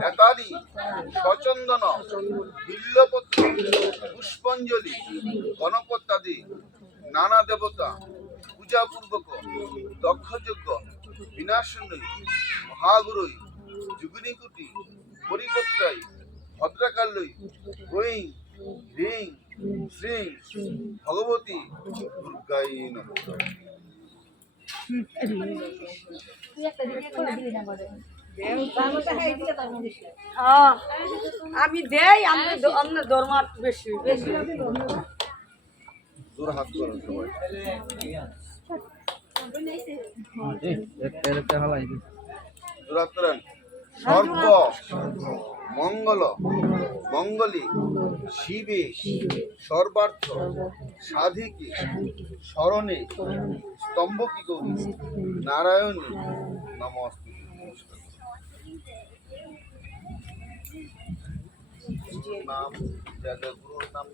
এতানি সচন্দন বিল্লপত্র পুষ্পাঞ্জলি গণপত্যাদি নানা দেবতা পূজাপূর্বক দক্ষযজ্ঞ বিনাশনী মহাগুরুই যুগিনীকুটি পরিবত্রাই ভদ্রাকাল্যই গোয়িং হ্রিং শ্রীং ভগবতী দুর্গাই নমঃ। আহ, আমি দেই আপনার আপনার দরমার বেশি বেশি। সর্ব মঙ্গল, মঙ্গলী, শিবে, সর্বার্থ, সাধিকে, স্মরণে স্তম্ভকি গৌরী নারায়ণী, নমস্তে। নাম যাদের গুরুর নাম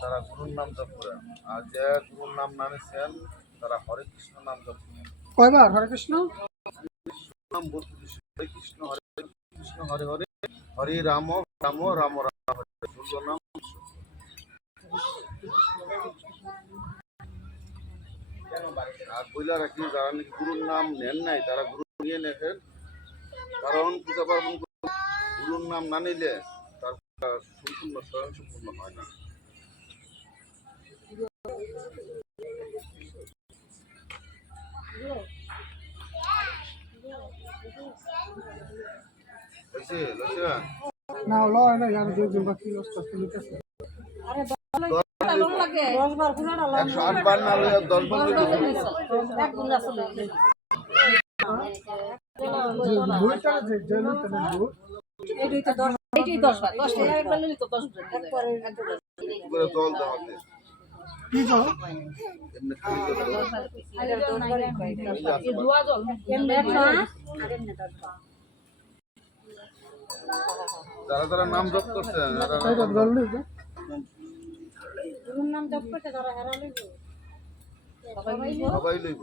তারা গুরুর নাম জপ করেন আর যে গুরুর নাম না নিছেন তারা হরে কৃষ্ণ নাম জপ করেন কয়বার? হরে কৃষ্ণ? নাম হরে কৃষ্ণ হরে কৃষ্ণ হরে হরে হরে রাম রাম রাম রাম হরে। ষোলো নাম আর বইলা রাখি যারা নাকি গুরুর নাম নেন নাই তারা গুরু নিয়ে নেবেন কারণ পূজা পার্বণ গুরুর নাম না নিলে তার সম্পূর্ণ স্বয়ং সম্পূর্ণ হয় না। না লস করতে নিতেছে দশ বার বার না বার। এক গুণ আসলে। যারা যারা নাম জপ করছে নাম জপ হেরা লইব। সবাই লইব।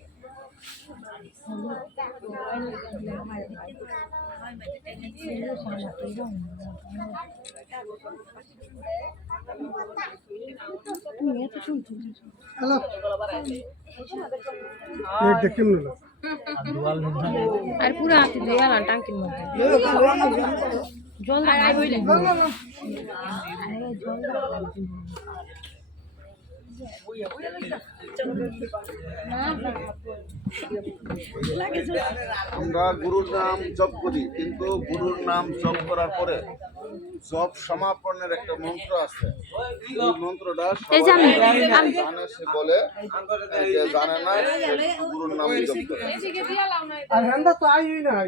দেখেন না আর পুরো হাতে দিয়ে গেলাম টাঙ্কির মধ্যে। জল হইলে আমরা গুরুর নাম জপ করি কিন্তু গুরুর নাম জপ করার পরে জপ সমাপনের একটা মন্ত্র আছে। এই মন্ত্রটা সে বলে যে জানে না গুরুর নাম জপ করে। আর তো আই নাই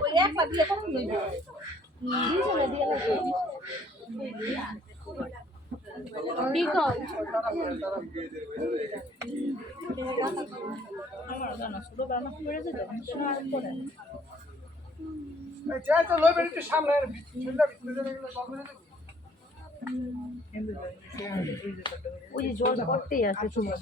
ওই একলা দিলে ভিতরে গেলে জল করতেই আছে তোমার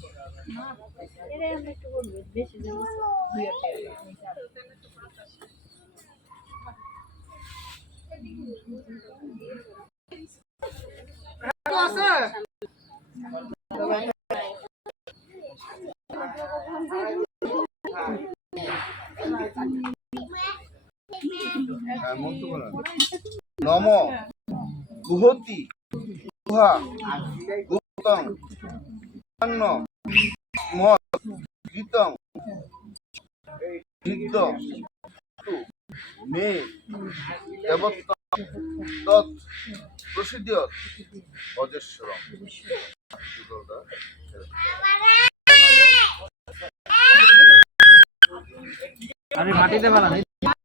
নম। গুহতি। গুহা। গুপ্তং অন্ন মত সিদ্ধ মে তৎ প্রসিদ্ধ অজস্বরম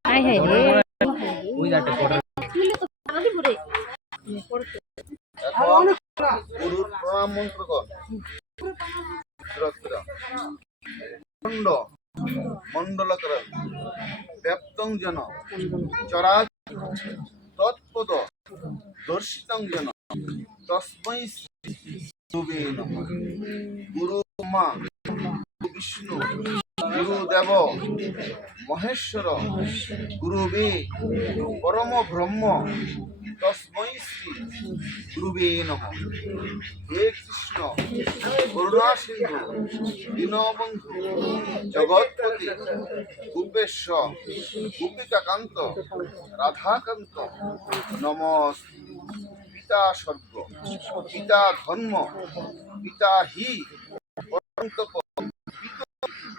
আয় হায় রে এখন গুরুর প্রণাম মন্ত্র কর শ্রদ্ধা। খণ্ড মণ্ডলকর ব্যাপ্তং যেন। চরা তৎপদ দর্শিতং যেন। তস্মৈ শ্রী গুরু মা বিষ্ণু গুরুদেব মহেশ্বর, গুরুবে পরম ব্রহ্ম, তস্মৈ শ্রী গুরুবে নমঃ। হে কৃষ্ণ, করুণা সিন্ধু, দীনবন্ধু, জগৎপতি গোপেশ্বর গোপিকাকান্ত, রাধাকান্ত নমঃ পিতা স্বর্গ পিতা ধর্ম, পিতা হি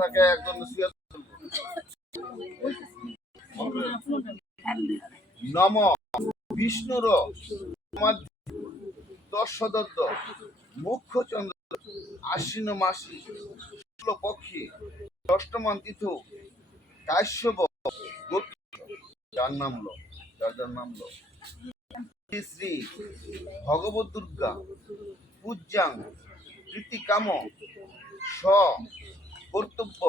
থাকে। একজন নম বিষ্ণুর দর্শদত্ত মুখ্য চন্দ্র আশ্বিন মাসি শুক্ল পক্ষী ষষ্ঠমান তিথু কাশ্যপ যার নাম লো যার যার নাম লো। শ্রী শ্রী ভগবত দুর্গা পূজ্যাং প্রীতিকাম স কর্তব্য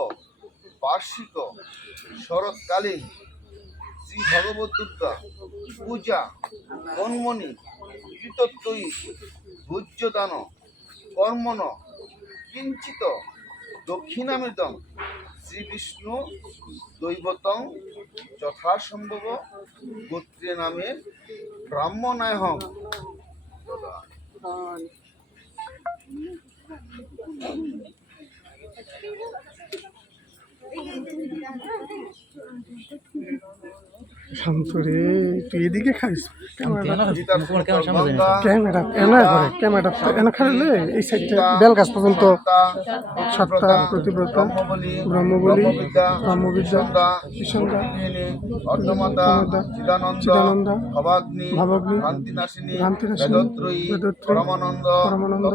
বার্ষিক শরৎকালীন শ্রী ভগবত দুর্গা পূজা কর্মণি কৃতত্বয়ী ভোজ্যদান কর্মণ কিঞ্চিত দক্ষিণামৃতং শ্রী বিষ্ণু দৈবতং যথাসম্ভব গোত্রে নামে ব্রাহ্মণায়হম। Thank you. শান্ত রে তুই এদিকে খাইস? ক্যামেরা এনা করে ক্যামেরা এনা খাইলে এই সাইডটা বেল গাছ পর্যন্ত। সাতটা প্রতিব্রতা ব্রহ্মবলী ব্রহ্মবিদ্যা কিষণদা অর্ধমাতা চিদানন্দ ভবাগ্নি ভ্রান্তিনাশিনী বেদত্রয়ী পরমানন্দ পরমানন্দ,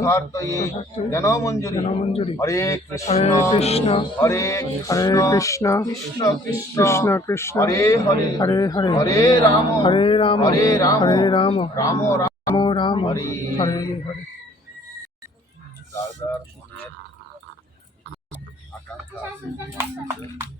হরে কৃষ্ণ হরে কৃষ্ণ, হরে কৃষ্ণ কৃষ্ণ কৃষ্ণ কৃষ্ণ কৃষ্ণ কৃষ্ণ হরে হরে। হরে হরে হরে রাম হরে রাম হরে রাম হরে রাম রাম রাম রাম হরে হরে আকাঙ্ক্ষা